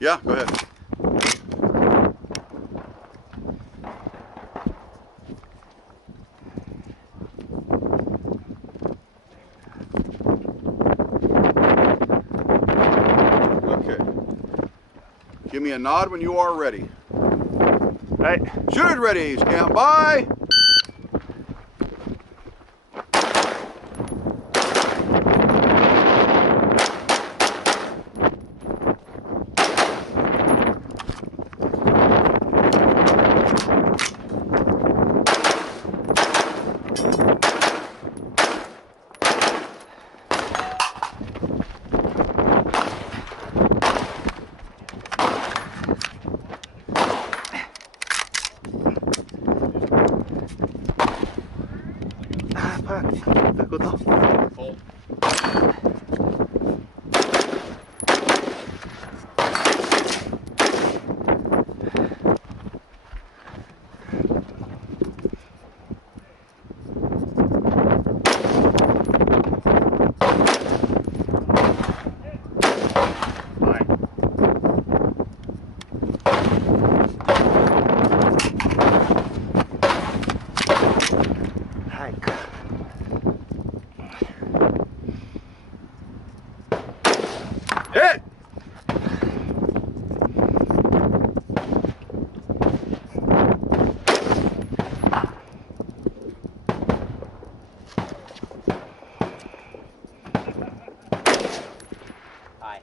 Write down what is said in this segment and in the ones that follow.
Yeah, go ahead. Okay. Give me a nod when you are ready. Right. Shoot it ready. Stand by. Hit! Hi.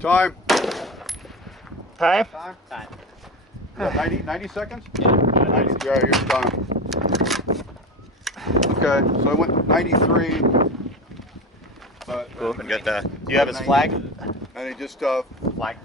Time. Time? Time. Is that 90 seconds? Yeah. 90, yeah, here's time. Okay, so I went 93. But, Cool. Do you have his flag? And he just Flag.